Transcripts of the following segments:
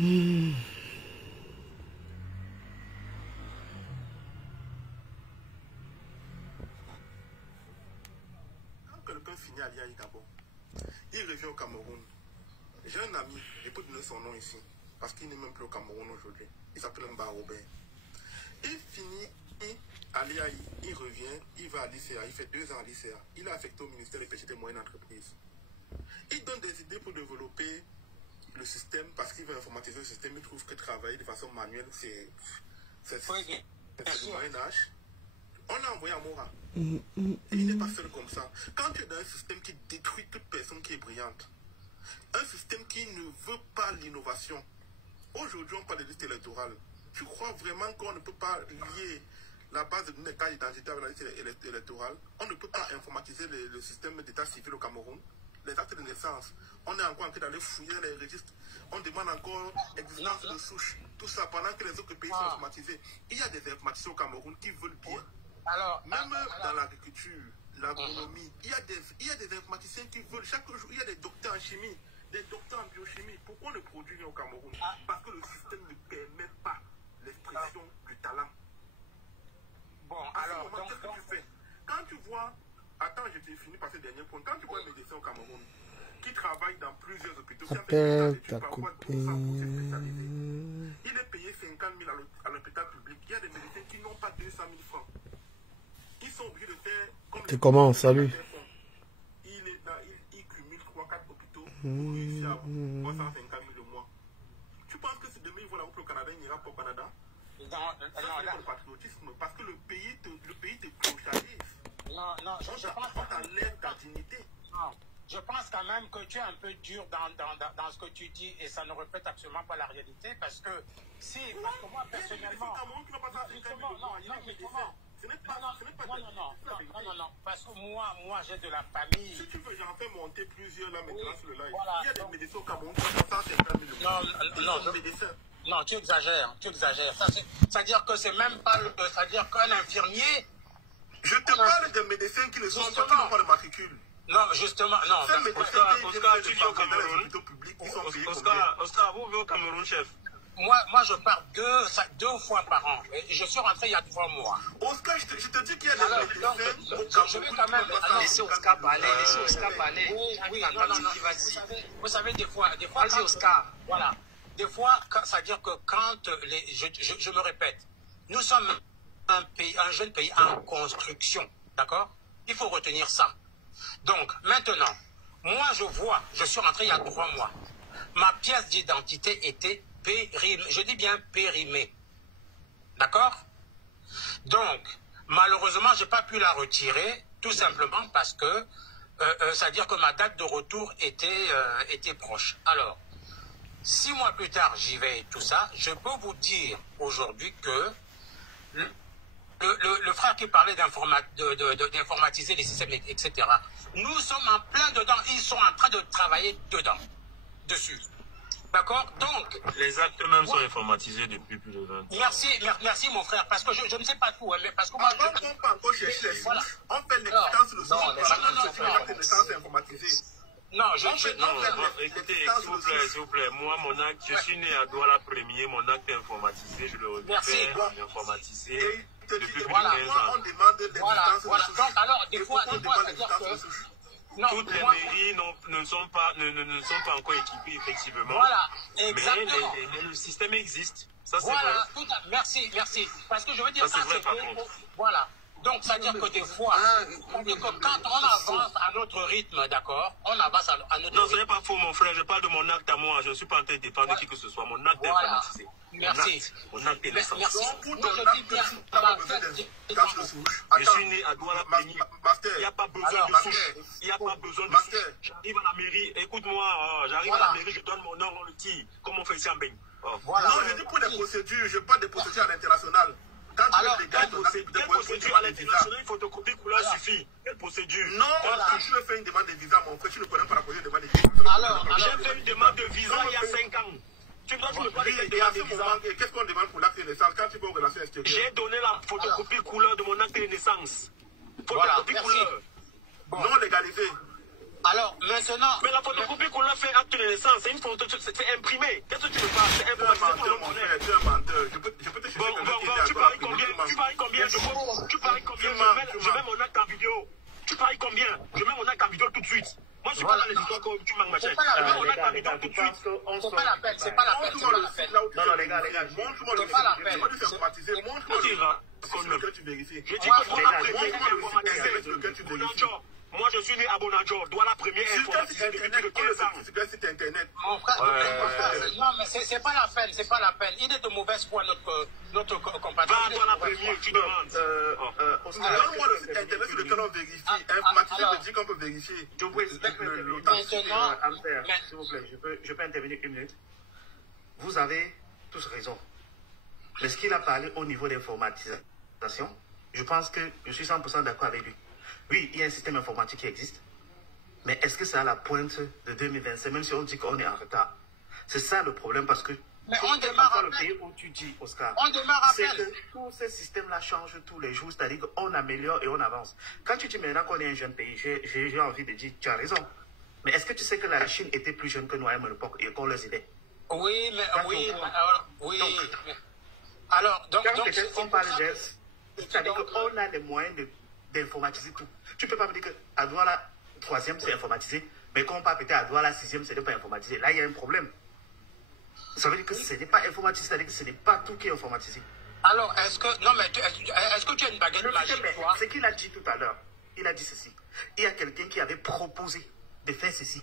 Quand quelqu'un finit à l'IAI d'abord, il revient au Cameroun. J'ai un ami, je peux donner son nom ici, parce qu'il n'est même plus au Cameroun aujourd'hui. Il s'appelle Mba Robert. Il finit à l'IAI, il revient, il va à l'ICA, il fait 2 ans à l'ICA. Il est affecté au ministère des Petites et Moyennes Entreprises. Il donne des idées pour développer le système, parce qu'il veut informatiser le système. Il trouve que travailler de façon manuelle, c'est du Moyen-Âge. On l'a envoyé à Mora. Et il n'est pas seul comme ça. Quand tu es dans un système qui détruit toute personne qui est brillante, un système qui ne veut pas l'innovation, aujourd'hui on parle de liste électorale. Tu crois vraiment qu'on ne peut pas lier la base de données d'état d'identité avec la liste électorale? On ne peut pas informatiser le système d'état civil au Cameroun, les actes de naissance. On est encore en train d'aller fouiller les registres. On demande encore existence de souche. Tout ça pendant que les autres pays sont informatisés. Il y a des informaticiens au Cameroun qui veulent bien. Alors, même dans l'agriculture, l'agronomie, il y a des informaticiens qui veulent. Chaque jour, il y a des docteurs en chimie, des docteurs en biochimie. Pourquoi on ne produit rien au Cameroun? Parce que le système ne permet pas l'expression du talent. Bon, alors, qu'est-ce que tu fais? Quand tu vois, attends, je t'ai fini par ce dernier point. Quand tu vois un médecin au Cameroun qui travaille dans plusieurs hôpitaux, qui a fait ta copine. Il est payé 50 000 à l'hôpital public. Il y a des médecins qui n'ont pas 200 000 francs. Ils sont obligés de faire comme tu commences, salut. Il cumule 3-4 hôpitaux pour réussir à avoir 150 000 le mois. Tu penses que si demain il voit la route au Canada, il n'ira pas au Canada? Ça, c'est le patriotisme. Parce que le pays te clochalise. Non, je pense qu'on t'enlève ta dignité. Non. Je pense quand même que tu es un peu dur dans ce que tu dis et ça ne reflète absolument pas la réalité parce que si, parce que moi personnellement, non, parce que moi j'ai de la famille. Si tu veux, j'en fais monter plusieurs là maintenant sur le live. Voilà, il y a des médecins au Cameroun qui ont 150 000 Non, tu exagères. C'est-à-dire que c'est même pas c'est-à-dire qu'un infirmier. Je te parle de médecins qui ne sont pas, qui n'ont pas de matricule. Non, justement, non. Oscar, tu vis au Cameroun. Oscar, vous vivez au Cameroun, chef. Moi, je pars deux fois par an. Je suis rentré il y a 3 mois. Oscar, je te dis qu'il y a des médecins. Je vais quand même laisser Oscar parler. Oui, vous savez, des fois, vas-y, Oscar. Voilà. Des fois, c'est-à-dire que quand je me répète, nous sommes un jeune pays en construction, d'accord? Il faut retenir ça. Donc, maintenant, moi, je suis rentré il y a 3 mois. Ma pièce d'identité était périmée, je dis bien périmée. D'accord? Donc, malheureusement, je n'ai pas pu la retirer, tout simplement parce que, c'est-à-dire que ma date de retour était proche. Alors, 6 mois plus tard, j'y vais et tout ça, je peux vous dire aujourd'hui que le frère qui parlait d'informatiser les systèmes, etc., nous sommes en plein dedans. Ils sont en train de travailler dessus. D'accord? Donc... Les actes même sont informatisés depuis plus de 20 ans. Merci mon frère, parce que je ne sais pas tout. Mais parce que moi, on ne peut pas encore chercher les sources. On fait l'existence de sources. Informatisées. Non, écoutez, s'il vous plaît, moi, mon acte, je suis né à Douala 1er, mon acte est informatisé, je le récupère, informatisé depuis plus de 15 ans. On demande l'existence de sources. Donc, alors, des fois, c'est-à-dire que... Toutes les mairies ne sont pas encore équipées, effectivement. Voilà, exactement. Mais le système existe. Ça, c'est voilà, vrai. merci. Parce que je veux dire ça, c'est vrai, par contre. Voilà. Donc, c'est-à-dire que des fois, quand on avance à notre rythme, d'accord, on avance à notre rythme. Non, ce n'est pas faux, mon frère. Je parle de mon acte à moi. Je ne suis pas en train de défendre qui que ce soit. Mon acte est informatisé. Merci. Mon acte est naissance. Merci. Je suis né à Douala 1er. Il n'y a pas besoin de souche. Il n'y a pas besoin de souche. J'arrive à la mairie. Écoute-moi, j'arrive à la mairie, je donne mon nom, on le tire. Comme on fait ici en Beigne. Non, je dis pour des procédures. Je parle des procédures à l'international. Alors, quelle procédure à l'international, il faut te copier couleur suffit. Quelle procédure? Non, quand tu veux faire une demande de visa, mon frère, tu ne connais pas la procédure de demande de visa. Alors, j'ai fait une demande de visa il y a 5 ans. Tu dois me parler de demande de visa. Qu'est-ce qu'on demande pour l'acte de naissance quand tu vas aux relations extérieures? J'ai donné la photocopie couleur de mon acte de naissance. Photocopie couleur. Non légalisée. Alors, maintenant... Mais la photocopie qu'on a fait acte de naissance, c'est une photo, c'est imprimé. Qu'est-ce que tu veux faire? C'est informatisé pour le monnaie. Tu es un menteur. Je peux te chercher tu paries combien? Tu paries combien? Tu paries combien? Je mets mon acte en vidéo. Tu paries combien? Je mets mon acte en vidéo tout de suite. Moi, je suis pas dans les histoires que tu manques ma chaîne. Je mets mon acte en vidéo tout de suite. C'est pas la peine, c'est pas la peine. Non, les gars, montre-moi le informatisé. Montre-moi le que tu vérifies. Je dis que Douala Premier est informatisé. Moi, je suis né à Bonadjo. Douala Premier est informatisé depuis plus de 15 ans. C'est un site internet. Mon frère, non, mais c'est pas la peine, c'est pas la peine. Il est de mauvaise foi, notre compatriote. Va à Douala Premier, tu demandes. Donne-moi le site internet sur lequel on vérifie. Informatisé veut dire qu'on peut vérifier. Je vous prie, s'il vous plaît, je peux intervenir une minute. Vous avez tous raison. Mais ce qu'il a parlé au niveau d'informatisation, je pense que je suis 100% d'accord avec lui. Oui, il y a un système informatique qui existe, mais est-ce que c'est à la pointe de 2025, même si on dit qu'on est en retard? C'est ça le problème, parce que mais on démarre à le pays où tu dis, Oscar, on démarre à c'est que tous ces systèmes-là changent tous les jours, c'est-à-dire qu'on améliore et on avance. Quand tu dis maintenant qu'on est un jeune pays, j'ai envie de dire, tu as raison. Mais est-ce que tu sais que la Chine était plus jeune que nous à une époque et qu'on les aidait? Oui, mais oui, oui. Alors, donc on parle de... C'est-à-dire qu'on a les moyens d'informatiser tout. Tu ne peux pas me dire qu'à Douala 3e c'est informatisé, mais quand on parle peut-être à Douala 6e, ce n'est pas informatisé. Là, il y a un problème. Ça veut dire que ce n'est pas informatisé, c'est-à-dire que ce n'est pas tout qui est informatisé. Alors, est-ce que tu as une baguette magique, toi? Ce qu'il a dit tout à l'heure, il a dit ceci. Il y a quelqu'un qui avait proposé de faire ceci.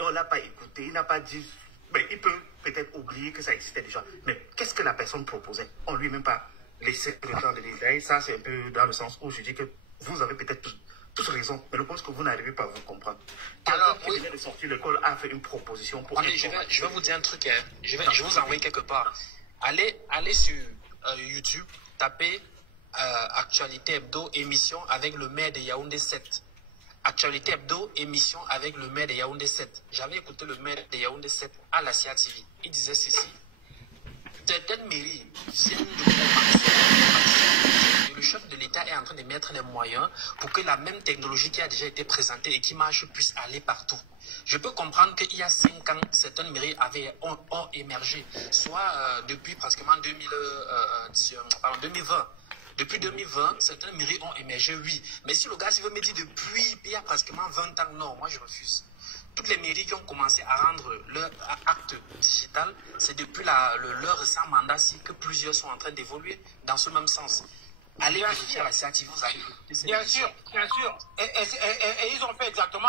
On ne l'a pas écouté, il n'a pas dit... Mais il peut peut-être oublier que ça existait déjà. Mais qu'est-ce que la personne proposait? On ne lui a même pas laissé le temps de détailler. Ça, c'est un peu dans le sens où je dis que vous avez peut-être tous raison, mais je pense que vous n'arrivez pas à vous comprendre. Alors, qui vient de sortir de l'école a fait une proposition pour... Allez, je vais vous dire un truc. Hein. Je vais vous envoyer quelque part. Allez sur YouTube, tapez Actualité Hebdo, émission avec le maire de Yaoundé 7. Actualité Hebdo, émission avec le maire de Yaoundé 7. J'avais écouté le maire de Yaoundé 7 à la CIA TV. Il disait ceci. Certaines mairies viennent de le chef de l'État est en train de mettre les moyens pour que la même technologie qui a déjà été présentée et qui marche puisse aller partout. Je peux comprendre qu'il y a 5 ans, certaines mairies ont émergé, soit depuis pratiquement 2020. Depuis 2020, certaines mairies ont émergé, oui. Mais si le gars veut me dire depuis il y a pratiquement 20 ans, non, moi je refuse. Toutes les mairies qui ont commencé à rendre leur acte digital, c'est depuis leur récent mandat-ci que plusieurs sont en train d'évoluer dans ce même sens. Allez vérifier à la CATV, vous allez écouter cette Bien sûr, bien sûr. Et ils ont fait exactement